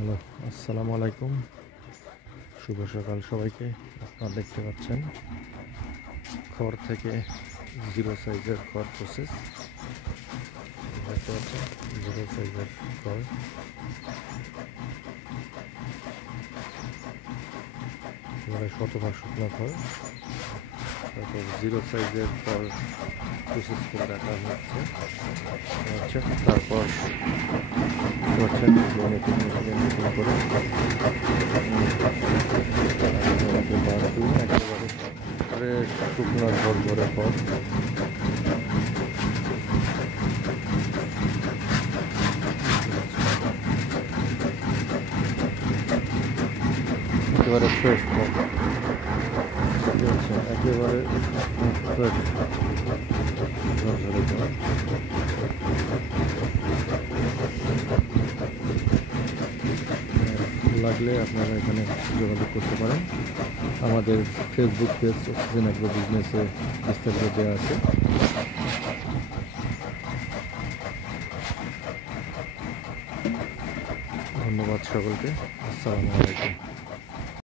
Hello, আসসালামু আলাইকুম। শুভ সকাল সবাইকে। আপনারা দেখতে পাচ্ছেন খড় থেকে জিরো সাইজের খড় প্রসেস। দেখতে পাচ্ছেন জিরো সাইজের খড়। এবারে শতভাগ শুকনো খড়, তারপর জিরো সাইজের খড় প্রসেস করে রাখা হচ্ছে। তারপর হচ্ছেন নতুন করে একেবারে শুকনো ঝরঝরে খড়। একেবারে ফ্রেশ খড়, একেবারে ফ্রেশ ঝরঝরে খড়। লাগলে আপনারা এখানে যোগাযোগ করতে পারেন। আমাদের ফেসবুক পেজ অক্সিজেন অ্যাগ্রো বিজনেসে বিস্তারিত দেওয়া আছে। ধন্যবাদ সকলকে। আসসালামু আলাইকুম।